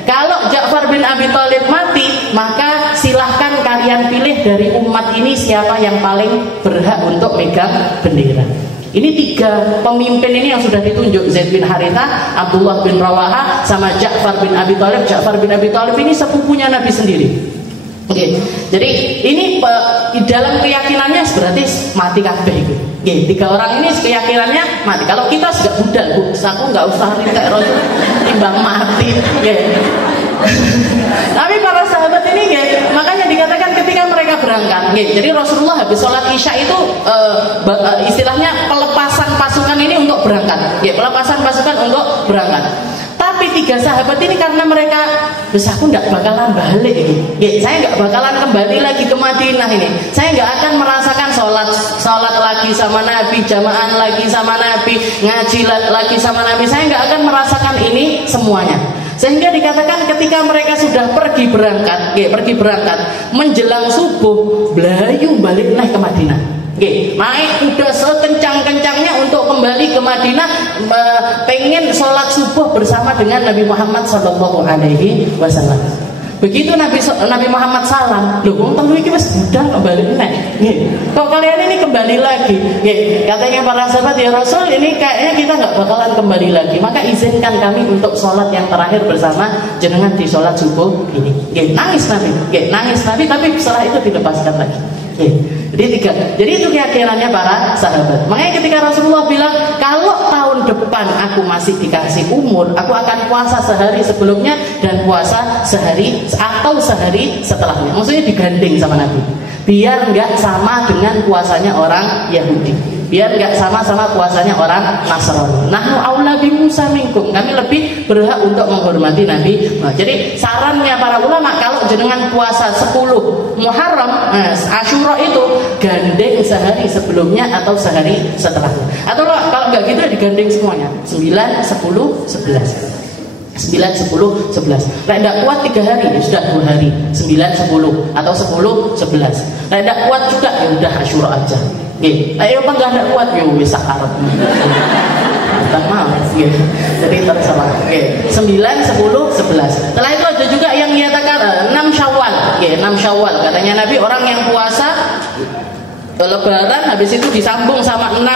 Kalau Ja'far bin Abi Thalib mati, maka silahkan kalian pilih dari umat ini siapa yang paling berhak untuk megang bendera. Ini 3 pemimpin ini yang sudah ditunjuk, Zaid bin Harithah, Abdullah bin Rawahah, sama Ja'far bin Abi Thalib. Ja'far bin Abi Thalib ini sepupunya Nabi sendiri. Jadi ini dalam keyakinannya berarti mati kabeh itu. 3 orang ini keyakinannya mati. Kalau kita sudah budal, aku nggak usah rintek Rasul timbang mati. Tapi para sahabat ini, makanya dikatakan ketika mereka berangkat, jadi Rasulullah habis sholat Isya itu istilahnya pelepasan pasukan ini untuk berangkat. Pelepasan pasukan untuk berangkat. Tapi 3 sahabat ini karena mereka, aku nggak bakalan balik ini. Saya nggak bakalan kembali lagi ke Madinah ini. Saya nggak akan merasakan sholat lagi sama Nabi, jamaah lagi sama Nabi, ngaji lagi sama Nabi. Saya nggak akan merasakan ini semuanya. Sehingga dikatakan ketika mereka sudah pergi berangkat, menjelang subuh, belayu balik naik ke Madinah. Naik udah sekencang-kencangnya untuk kembali ke Madinah, pengen sholat subuh bersama dengan Nabi Muhammad SAW. Begitu Nabi Muhammad salam, loh wong telu iki wis budal kembali nek. Kok kalian ini kembali lagi? Katanya para sahabat, ya Rasul, ini kayaknya kita nggak bakalan kembali lagi. Maka izinkan kami untuk sholat yang terakhir bersama jenengan di sholat subuh ini. Nangis Nabi, tapi setelah itu dilepaskan lagi. Jadi itu keyakinannya para sahabat. Makanya ketika Rasulullah bilang, kalau tahun depan aku masih dikasih umur, aku akan puasa sehari sebelumnya dan puasa sehari atau sehari setelahnya. Maksudnya digandeng sama Nabi, biar nggak sama dengan puasanya orang Yahudi. biar nggak sama-sama puasanya orang Nasrani. Nahnu aula bi Musa minkum, kami lebih berhak untuk menghormati Nabi. Nah, jadi sarannya para ulama, kalau jenengan puasa 10 Muharram, Asyura itu gandeng sehari sebelumnya atau sehari setelahnya. Atau kalau nggak gitu digandeng semuanya 9, 10, 11. 9, 10, 11. Nah, tidak kuat 3 hari, ya sudah 2 hari, 9, 10 atau 10, 11. Nah, tidak kuat juga, ya udah Asyura aja. Nah, yang enggak kuat, ya wis sakarep. Minta maaf, jadi terserah. 9, 10, 11. Setelah itu ada juga yang nyatakan 6 Syawal. 6 Syawal. Katanya Nabi, orang yang puasa Lebaran habis itu disambung sama 6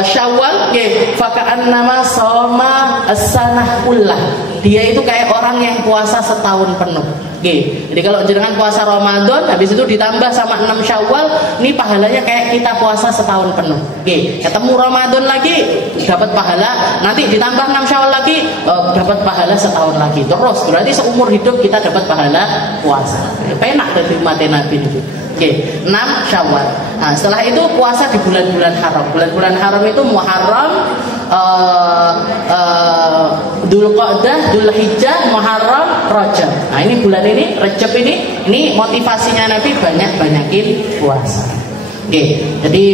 Syawal, faka'an nama soma as-sanah kullah. Dia itu kayak orang yang puasa setahun penuh. Jadi kalau jenengan puasa Ramadan habis itu ditambah sama 6 Syawal, ini pahalanya kayak kita puasa setahun penuh. Ketemu Ramadan lagi dapat pahala, nanti ditambah 6 Syawal lagi dapat pahala setahun lagi. Terus berarti seumur hidup kita dapat pahala puasa. Penak dari mati Nabi itu. 6 Syawal. Nah, setelah itu puasa di bulan-bulan haram. Bulan-bulan haram itu Muharram, Dzulqa'dah, Dzulhijjah, Muharram, Rajab. Nah, ini bulan ini, Rajab ini motivasinya Nabi banyak-banyakin puasa. Jadi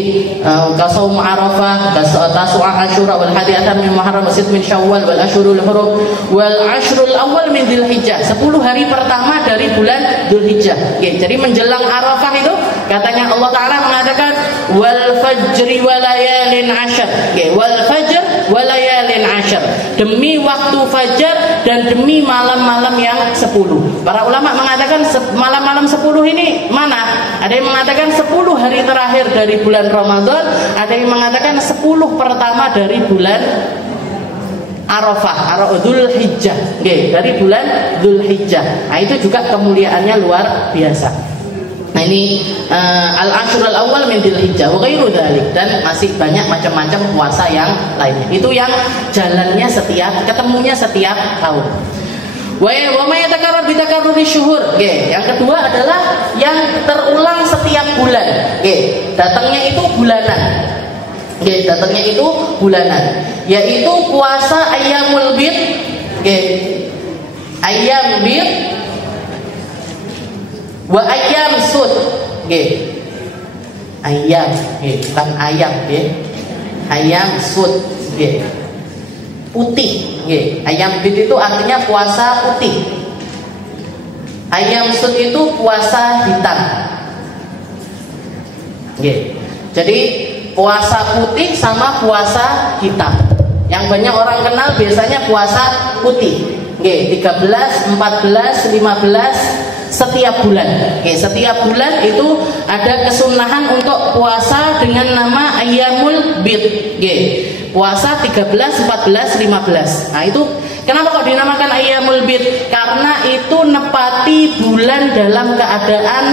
kasaum Arafah, Tasu'a, Asyura, wal Hadiatan min Muharram, Sit min Syawal, wal Asyurul Hurum, wal Asyrul Awal min Dzulhijjah. 10 hari pertama dari bulan Dzulhijjah. Jadi menjelang Arafah itu katanya Allah Taala mengatakan wal fajri walayalin asyr. Wal fajr walayalin asyr. Demi waktu fajar dan demi malam-malam yang 10. Para ulama mengatakan malam-malam 10 ini mana? Ada yang mengatakan 10 hari terakhir dari bulan Ramadan, ada yang mengatakan 10 pertama dari bulan Arafah, Dzulhijjah, dari bulan Dzulhijjah. Nah, itu juga kemuliaannya luar biasa. Nah, ini al-asyrul awal min Dzulhijjah wa ghairu dzalik, dan masih banyak macam-macam puasa yang lainnya. Itu yang jalannya ketemunya setiap tahun. Wa ma yatakarrar bi takarruri syuhur. Yang kedua adalah yang terulang setiap bulan. Datangnya itu bulanan. Datangnya itu bulanan, yaitu puasa ayyamul bid. Ayyam bid wa ayyam sud. Ayyam, bukan ayam, Ayyam sud. Putih. Ayyam bid itu artinya puasa putih. Ayyam sud itu puasa hitam. Jadi puasa putih sama puasa hitam. Yang banyak orang kenal biasanya puasa putih. 13, 14, 15 setiap bulan. Setiap bulan itu ada kesunahan untuk puasa dengan nama Ayyamul Bid. Puasa 13, 14, 15. Nah, itu kenapa kok dinamakan Ayyamul Bid? Karena itu nepati bulan dalam keadaan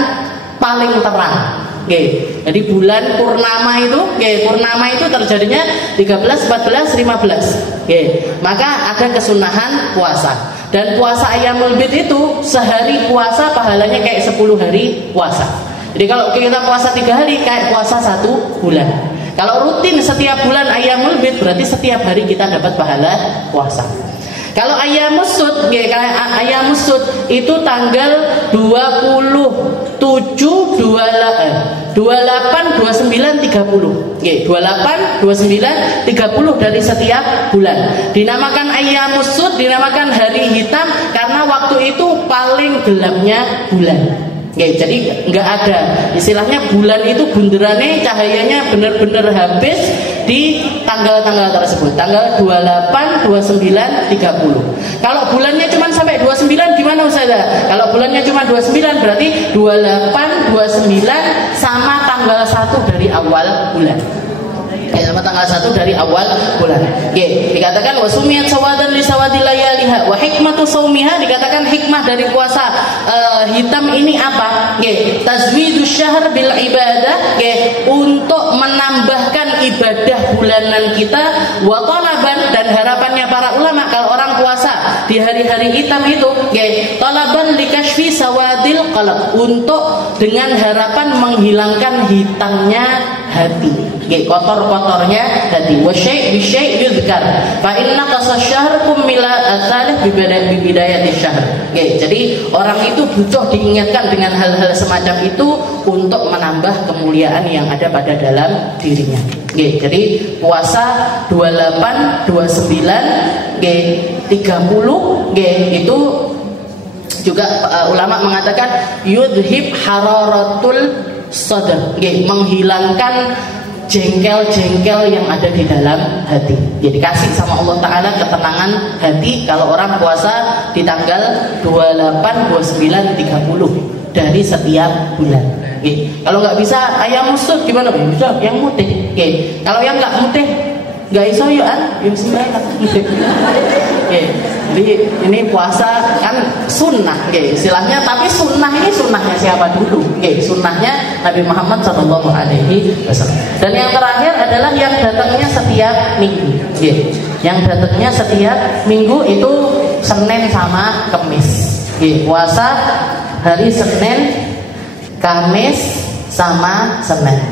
paling terang. Jadi bulan purnama itu terjadinya 13, 14, 15. Maka ada kesunahan puasa. Dan puasa Ayyamul Bid itu sehari puasa pahalanya kayak 10 hari puasa. Jadi kalau kita puasa 3 hari kayak puasa 1 bulan. Kalau rutin setiap bulan Ayyamul Bid berarti setiap hari kita dapat pahala puasa. Kalau Ayyamus Sud, Ayyamus Sud itu tanggal 27, 28, 29, 30. 28, 29, 30 dari setiap bulan. Dinamakan Ayyamus Sud, dinamakan hari hitam karena waktu itu paling gelapnya bulan. Jadi nggak ada istilahnya bulan itu bunderannya cahayanya benar-benar habis di tanggal-tanggal tersebut, tanggal 28, 29, 30. Kalau bulannya cuma sampai 29 gimana Ustazah? Kalau bulannya cuma 29 berarti 28, 29 sama tanggal 1 dari awal bulan. Sama tanggal 1 dari awal bulan. Dikatakan wasumiyat sawadan li sawadil layaliha wa hikmatu saumiha, dikatakan hikmah dari puasa hitam ini apa? Tazwidus syahr bil ibadah, untuk menambahkan ibadah bulanan kita, wa talaban, dan harapannya para ulama kalau orang puasa di hari-hari hitam itu, talaban likashfi sawadil qalb, untuk dengan harapan menghilangkan hitamnya hati. Kotor-kotornya hati. Wa syai' bi syai' yudhkar. Fa inna qasasyahrkum mila atsalih bi bidayati syahr. Jadi orang itu butuh diingatkan dengan hal-hal semacam itu untuk menambah kemuliaan yang ada pada dalam dirinya. Jadi puasa 28, 29, 30 itu juga ulama mengatakan yudhib hararatul sadr, menghilangkan jengkel-jengkel yang ada di dalam hati. Jadi kasih sama Allah Ta'ala ketenangan hati kalau orang puasa di tanggal 28, 29, 30 dari setiap bulan. Kalau nggak bisa ayam musut gimana? Bisa yang mutih. Kalau yang nggak mutih nggak iso yuk yang sembahyang. Jadi ini puasa kan sunnah, istilahnya. Tapi sunnah ini sunnahnya siapa dulu? Sunnahnya Nabi Muhammad SAW. Dan yang terakhir adalah yang datangnya setiap minggu. Yang datangnya setiap minggu itu Senin sama Kamis. Puasa hari Senin, Kamis sama Senin.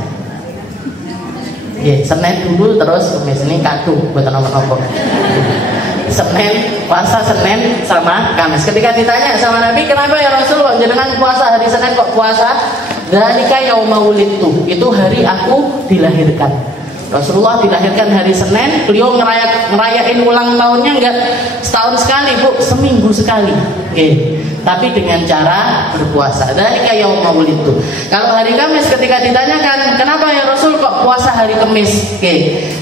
Senin dulu terus Kamis, ini kado buat nomor-nomor. Senin, puasa Senin sama Kamis. Ketika ditanya sama Nabi, kenapa ya Rasul kok jenengan puasa hari Senin kok puasa? Dzalika yauma wulidtu, itu hari aku dilahirkan. Rasulullah dilahirkan hari Senin, beliau ngerayain ulang tahunnya enggak setahun sekali, Bu, seminggu sekali. Tapi dengan cara berpuasa. Dzalika yauma wulidtu. Kalau hari Kamis ketika ditanyakan, kenapa ya Rasul kok puasa hari Kamis?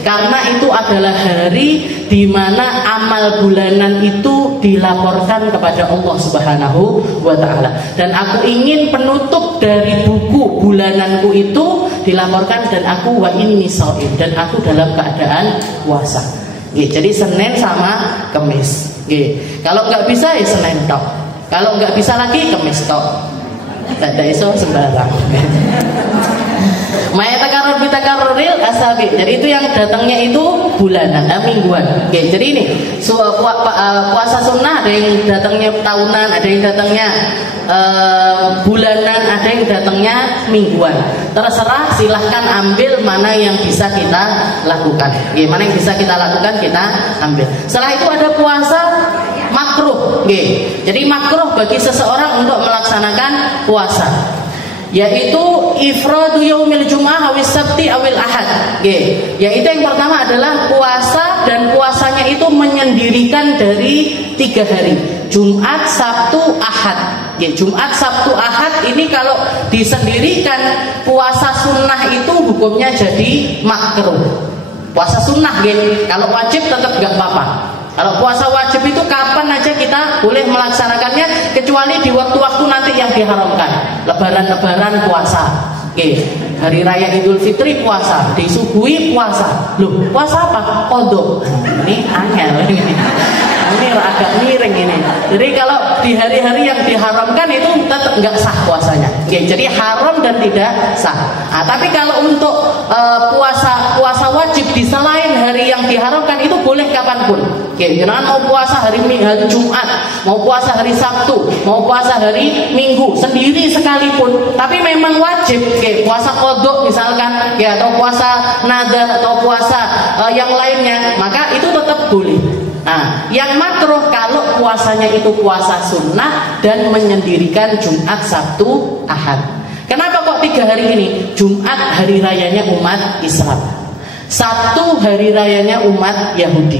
Karena itu adalah hari di mana amal bulanan itu dilaporkan kepada Allah Subhanahu wa Ta'ala. Dan aku ingin penutup dari buku bulananku itu dilaporkan, dan aku wa inni shaim, dan aku dalam keadaan puasa. Jadi Senin sama Kamis. Kalau nggak bisa ya Senin tok. Kalau nggak bisa lagi Kamis tok. Tidak iso sembarang. Mayatakarrur bitakarruril asabi. Jadi itu yang datangnya itu bulanan, mingguan. Jadi ini puasa sunnah ada yang datangnya tahunan, ada yang datangnya bulanan, ada yang datangnya mingguan. Terserah, silahkan ambil mana yang bisa kita lakukan. Mana yang bisa kita lakukan kita ambil. Setelah itu ada puasa makruh. Jadi makruh bagi seseorang untuk melaksanakan puasa, yaitu ifradu yaumil jum'ah awis sabti awil ahad. Yaitu yang pertama adalah puasa, dan puasanya itu menyendirikan dari 3 hari, Jumat, Sabtu, Ahad. Jumat, Sabtu, Ahad ini kalau disendirikan puasa sunnah itu hukumnya jadi makruh. Puasa sunnah, kalau wajib tetap gak apa-apa. Kalau puasa wajib itu kapan aja kita boleh melaksanakannya, kecuali di waktu-waktu nanti yang diharamkan. Lebaran-lebaran puasa, hari raya Idul Fitri puasa, disuguhi puasa. Loh, puasa apa? Qadha. Ini angel ini. Ini agak miring ini. Jadi kalau di hari-hari yang diharamkan itu tetap nggak sah puasanya. Jadi haram dan tidak sah. Tapi kalau untuk puasa wajib di selain hari yang diharamkan itu boleh kapanpun. Jangan mau puasa hari Jumat, mau puasa hari Sabtu, mau puasa hari Minggu sendiri sekalipun. Tapi memang wajib, puasa qadha misalkan, atau puasa nadar atau puasa yang lainnya, maka itu tetap boleh. Nah, yang makruh kalau puasanya itu puasa sunnah dan menyendirikan Jumat, Sabtu, Ahad. Kenapa kok 3 hari ini? Jumat hari rayanya umat Islam, Sabtu hari rayanya umat Yahudi,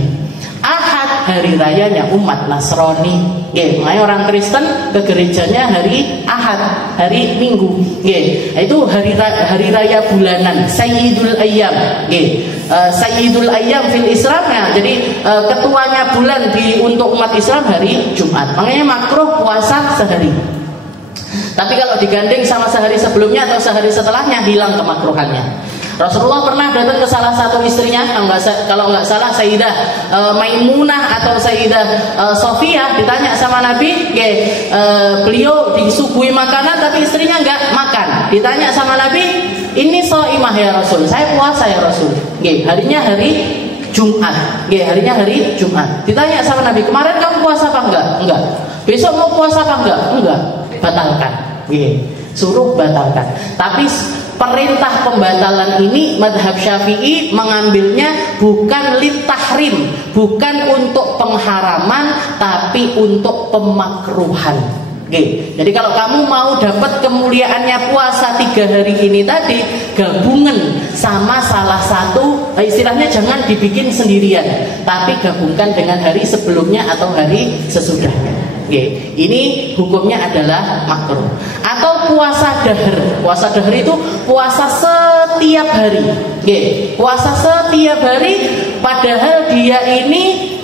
Ahad hari rayanya umat Nasrani. Makanya orang Kristen ke gerejanya hari Ahad, hari Minggu. Itu hari raya bulanan, Sayyidul Ayyam. Sayyidul Ayyam fil Islam, jadi ketuanya bulan untuk umat Islam hari Jumat. Makanya makruh puasa sehari. Tapi kalau digandeng sama sehari sebelumnya atau sehari setelahnya, hilang kemakruhannya. Rasulullah pernah datang ke salah satu istrinya, kalau nggak salah Sayyidah Maimunah atau Sayyidah Sofiyah, ditanya sama Nabi, beliau disuguhi makanan tapi istrinya nggak makan. Ditanya sama Nabi, ini shaimah ya Rasul, saya puasa ya Rasul. Harinya hari Jumat, harinya hari Jumat. Ditanya sama Nabi, kemarin kamu puasa apa enggak? Enggak. Besok mau puasa apa enggak? Enggak. Batalkan. Suruh batalkan. Tapi perintah pembatalan ini mazhab Syafi'i mengambilnya bukan litahrim, bukan untuk pengharaman, tapi untuk pemakruhan. Oke. Jadi kalau kamu mau dapat kemuliaannya puasa 3 hari ini tadi, gabungan sama salah satu, istilahnya jangan dibikin sendirian, tapi gabungkan dengan hari sebelumnya atau hari sesudahnya. Oke. Ini hukumnya adalah makruh. Atau puasa dahar. Puasa dahar itu puasa setiap hari. Oke. Puasa setiap hari, padahal dia ini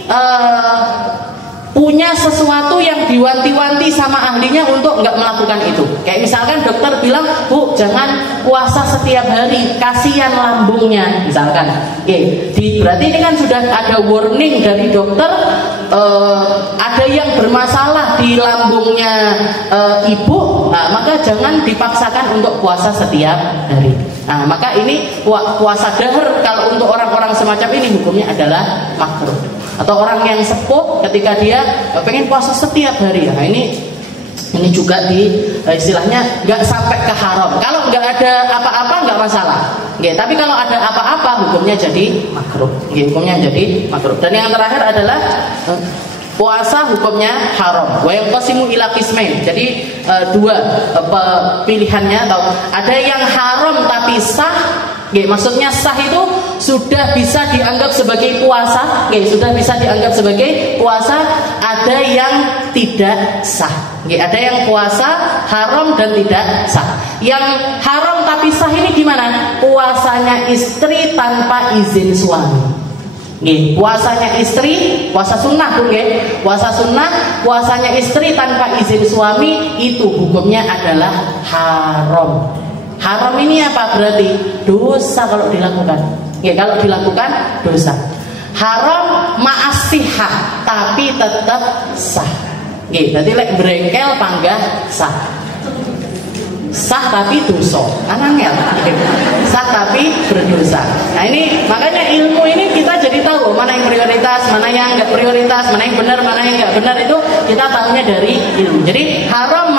punya sesuatu yang diwanti-wanti sama ahlinya untuk nggak melakukan itu. Kayak misalkan dokter bilang, Bu, jangan puasa setiap hari, kasihan lambungnya, misalkan. Oke, berarti ini kan sudah ada warning dari dokter, ada yang bermasalah di lambungnya ibu, nah, maka jangan dipaksakan untuk puasa setiap hari. Nah, maka ini puasa dahar kalau untuk orang-orang semacam ini hukumnya adalah makruh. Atau orang yang sepuh ketika dia pengen puasa setiap hari, nah ini juga istilahnya nggak sampai ke haram. Kalau nggak ada apa-apa nggak masalah. Oke, tapi kalau ada apa-apa hukumnya jadi makruh. Oke, hukumnya jadi makruh. Dan yang terakhir adalah puasa hukumnya haram. Wa yanqasimu ila qismain. Jadi dua pilihannya, atau ada yang haram tapi sah. Oke, maksudnya sah itu sudah bisa dianggap sebagai puasa. Oke, sudah bisa dianggap sebagai puasa. Ada yang tidak sah. Oke, ada yang puasa haram dan tidak sah. Yang haram tapi sah ini gimana? Puasanya istri tanpa izin suami. Oke, puasanya istri, puasa sunnah tuh, oke. Puasa sunnah, puasanya istri tanpa izin suami itu hukumnya adalah haram. Haram ini apa berarti? Dosa kalau dilakukan. Ya, kalau dilakukan dosa. Haram ma'asihah tapi tetap sah. Ya, berarti lek berengkel panggah sah. Sah tapi dosa. Angel. Sah tapi berdosa. Nah, ini makanya ilmu ini kita jadi tahu mana yang prioritas, mana yang enggak prioritas, mana yang benar, mana yang enggak benar, itu kita tahunya dari ilmu. Jadi haram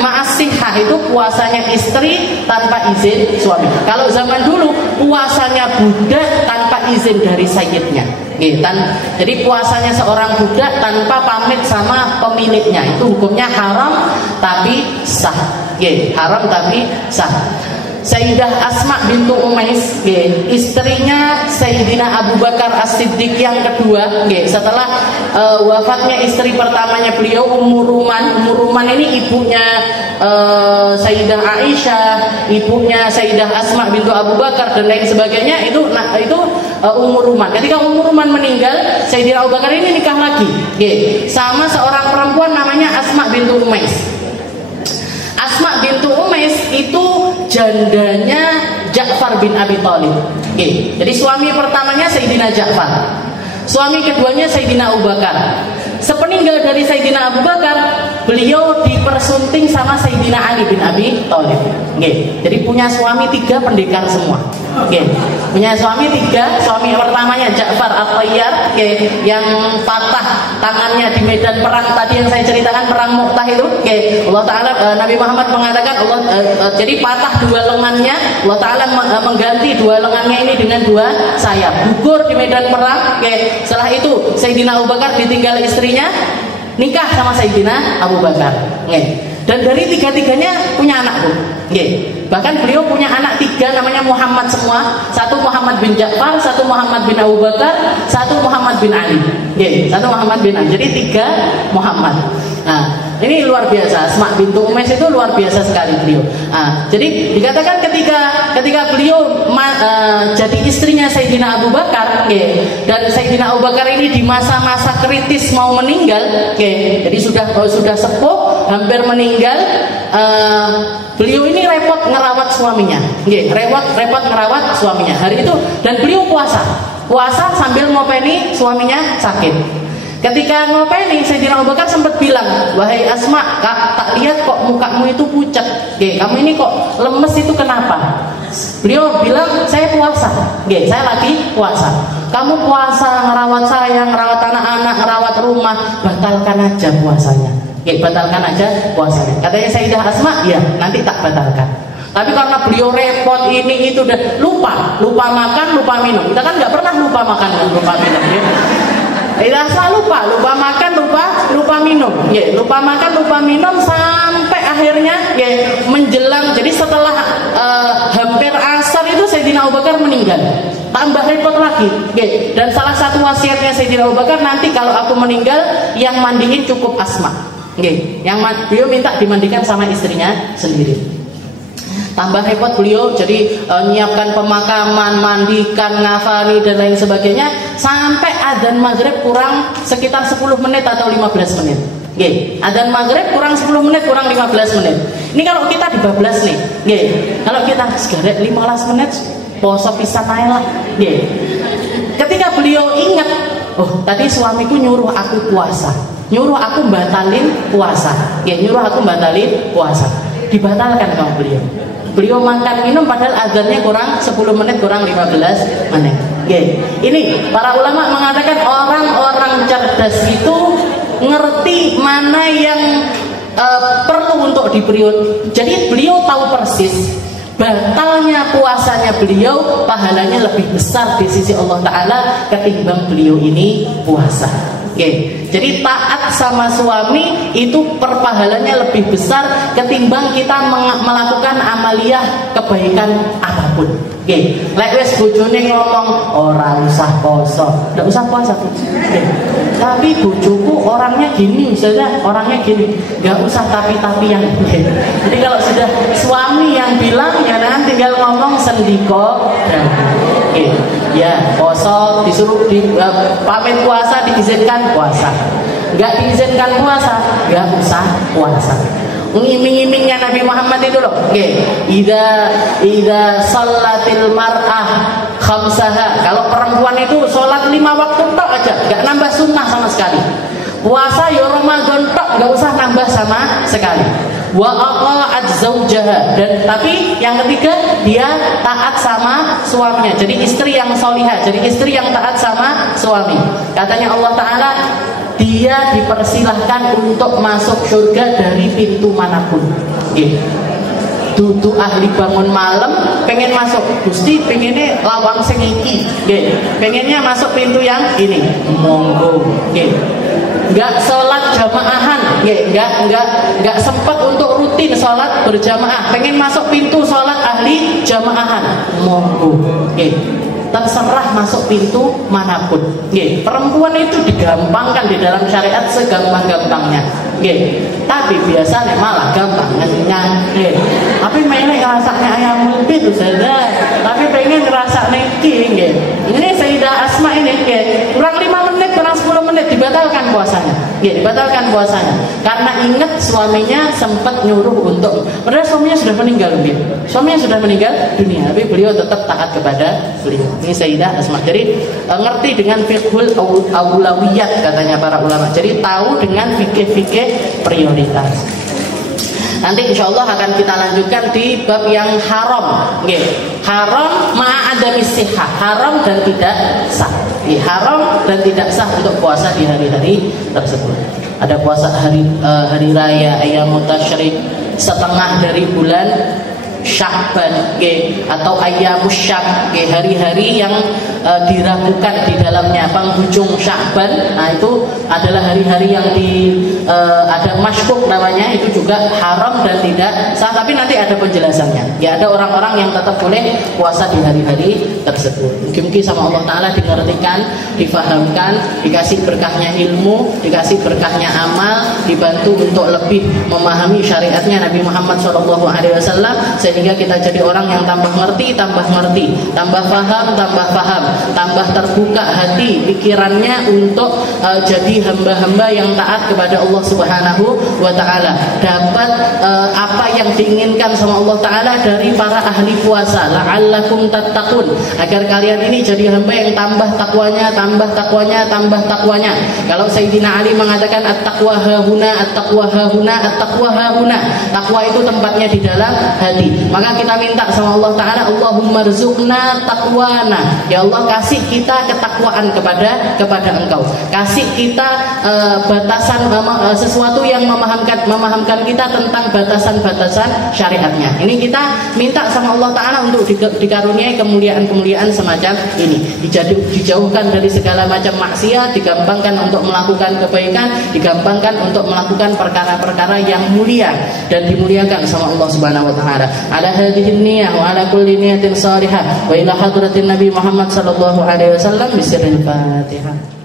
ma'asihah itu puasanya istri tanpa izin suami. Kalau zaman dulu puasanya budak tanpa izin dari sayyidnya. Jadi puasanya seorang budak tanpa pamit sama pemiliknya, itu hukumnya haram tapi sah. Haram tapi sah. Sayyidah Asma bintu Umais, istrinya Sayyidina Abu Bakar As-Siddiq yang kedua, setelah wafatnya istri pertamanya beliau Ummu Ruman. Ummu Ruman ini ibunya Sayyidah Aisyah, ibunya Sayyidah Asma bintu Abu Bakar dan lain sebagainya. Itu Ummu Ruman. Ketika Ummu Ruman meninggal, Sayyidina Abu Bakar ini nikah lagi, sama seorang perempuan namanya Asma bintu Umais. Asma bintu Umais itu jandanya Ja'far bin Abi Thalib. Jadi suami pertamanya Sayyidina Ja'far, suami keduanya Sayyidina Abu Bakar. Sepeninggal dari Sayyidina Abu Bakar, beliau dipersunting sama Sayyidina Ali bin Abi Thalib. Jadi punya suami 3 pendekar semua. Punya suami 3. Suami pertamanya Ja'far At-Tayyar, yang patah tangannya di medan perang tadi yang saya ceritakan, perang Mu'tah itu. Allah Ta'ala, Nabi Muhammad mengatakan jadi patah 2 lengannya, Allah Ta'ala mengganti 2 lengannya ini dengan 2 sayap. Gugur di medan perang. Setelah itu Sayyidina Abu Bakar ditinggal istrinya, nikah sama Sayyidina Abu Bakar. Dan dari 3-tiganya punya anak, Bu. Bahkan beliau punya anak 3 namanya Muhammad semua. Satu Muhammad bin Ja'far, satu Muhammad bin Abu Bakar, satu Muhammad bin Ali. Satu Muhammad bin Ali. Jadi 3 Muhammad. Nah, ini luar biasa. Asma bintu Umais itu luar biasa sekali beliau. Nah, jadi dikatakan ketika beliau jadi istrinya Sayyidina Abu Bakar, dan Sayyidina Abu Bakar ini di masa-masa kritis mau meninggal, jadi sudah sepuh, hampir meninggal. Beliau ini repot ngerawat suaminya, repot ngerawat suaminya hari itu, dan beliau puasa sambil ngopeni suaminya sakit. Ketika ngopeni, Sayyidina Abu Bakar sempat bilang, wahai Asma, tak lihat kok mukamu itu pucat, kamu ini kok lemes, itu kenapa? Beliau bilang, saya puasa, saya lagi puasa. Kamu puasa, ngerawat saya, ngerawat anak-anak, ngerawat rumah, batalkan aja puasanya. Batalkan aja puasanya. Katanya Sayyidah Asma, ya nanti tak batalkan. Tapi karena beliau repot ini itu dan lupa makan, lupa minum. Kita kan nggak pernah lupa makan dan lupa minum. Ya. Tidak selalu lupa makan, lupa minum. Ya, lupa makan, lupa minum sampai akhirnya ya menjelang. Jadi setelah hampir asar itu Sayyidina Abu Bakar meninggal. Tambah repot lagi. Ya. Dan salah satu wasiatnya Sayyidina Abu Bakar, nanti kalau aku meninggal yang mandiin cukup Asma. Ya. Beliau minta dimandikan sama istrinya sendiri. Tambah repot beliau, jadi nyiapkan pemakaman, mandikan, ngafani dan lain sebagainya, sampai adzan maghrib kurang sekitar 10 menit atau 15 menit. Nggih, adzan maghrib kurang 10 menit, kurang 15 menit. Ini kalau kita dibablas nih, nggih. Kalau kita segarek 15 menit poso pisan ae lah. Nggih. Ketika beliau ingat, oh tadi suamiku nyuruh aku puasa, nyuruh aku batalin puasa. Nggih, nyuruh aku batalin puasa. Dibatalkan sama beliau. Beliau makan minum padahal azannya kurang 10 menit, kurang 15 menit. Okay. Ini para ulama mengatakan orang-orang cerdas itu ngerti mana yang perlu untuk diberi. Jadi beliau tahu persis batalnya puasanya beliau, pahalanya lebih besar di sisi Allah Ta'ala ketimbang beliau ini puasa. Okay. Jadi taat sama suami itu perpahalanya lebih besar ketimbang kita melakukan amaliyah kebaikan apapun. Oke, lek wis bojone ngomong ora usah poso, ndak usah puasa. Okay. Tapi bojoku orangnya gini, misalnya orangnya gini, nggak usah tapi-tapian. Okay. Jadi kalau sudah suami yang bilang, ya nanti tinggal ngomong sendiko. Okay. Ya, poso disuruh pamit puasa diizinkan puasa. Enggak diizinkan puasa, enggak usah puasa. Ngiming-ngimingnya Nabi Muhammad itu loh. Nggih. Idza shallatil mar'ah khamsaha. Kalau perempuan itu sholat 5 waktu tok aja, enggak nambah sunnah sama sekali. Puasa ya Ramadan tok, enggak usah nambah sama sekali. Wa aqa'at zaujaha, dan tapi yang ketiga dia taat sama suaminya. Jadi istri yang solihah, jadi istri yang taat sama suami. Katanya Allah Ta'ala, dia dipersilahkan untuk masuk surga dari pintu manapun. Dudu ahli bangun malam pengen masuk, Gusti pengennya lawang sing iki, pengennya masuk pintu yang ini, monggo. Enggak sholat jamaahan, enggak sempat untuk rutin sholat berjamaah, pengen masuk pintu sholat ahli jamaahan, monggo. Terserah masuk pintu manapun. Perempuan itu digampangkan di dalam syariat segampang-gampangnya. Tapi biasanya malah gampang ngenyang. Tapi mainnya ngerasanya ayam mungkin itu saja. Tapi pengen ngerasa neki. Ini Sayyidah Asma ini, kurang 5 menit, kurang 10 menit dibatalkan puasanya. Dibatalkan puasanya karena ingat suaminya sempat nyuruh untuk, padahal suaminya sudah meninggal, suaminya sudah meninggal dunia, tapi beliau tetap taat kepada beliau. Ini Sayyidah Asma. Jadi ngerti dengan fiqhul aulawiyat katanya para ulama. Jadi tahu dengan fikih-fikih prioritas. Nanti insya Allah akan kita lanjutkan di bab yang haram. Haram ma'adami sihah, haram dan tidak sah. Haram dan tidak sah untuk puasa di hari-hari tersebut. Ada puasa hari raya Ayyamut Tasyrik, setengah dari bulan Sya'ban, atau Ayyamus Syak, hari-hari yang diragukan di dalamnya penghujung Sya'ban. Nah itu adalah hari-hari yang ada masyhur namanya, itu juga haram dan tidak sah. Tapi nanti ada penjelasannya. Ada orang-orang yang tetap boleh puasa di hari-hari tersebut. Mungkin sama Allah Ta'ala dimengertikan, difahamkan, dikasih berkahnya ilmu, dikasih berkahnya amal, dibantu untuk lebih memahami syariatnya Nabi Muhammad SAW, sehingga kita jadi orang yang tambah ngerti, tambah paham, tambah terbuka hati pikirannya untuk jadi hamba-hamba yang taat kepada Allah Subhanahu wa Ta'ala, dapat apa yang diinginkan sama Allah Ta'ala dari para ahli puasa, la'allakum tattaqun, agar kalian ini jadi hamba yang tambah takwanya. Kalau Sayyidina Ali mengatakan at-taqwa hahuna, at-taqwa hahuna, at-taqwa hahuna, takwa itu tempatnya di dalam hati. Maka kita minta sama Allah Ta'ala, Allahumma rzuqna taqwana. Ya Allah, kasih kita ketakwaan kepada Engkau. Kasih kita batasan, sesuatu yang memahamkan kita tentang batasan-batasan syariatnya. Ini kita minta sama Allah Ta'ala untuk dikaruniai kemuliaan-kemuliaan semacam ini. Dijauhkan dari segala macam maksiat, digampangkan untuk melakukan kebaikan, digampangkan untuk melakukan perkara-perkara yang mulia dan dimuliakan sama Allah Subhanahu wa taala. Ala hadhihi niyyah wa ala kulli niyatin salihah wa ila hadratin Nabi Muhammad sallallahu alaihi wasallam bisirril Fatihah.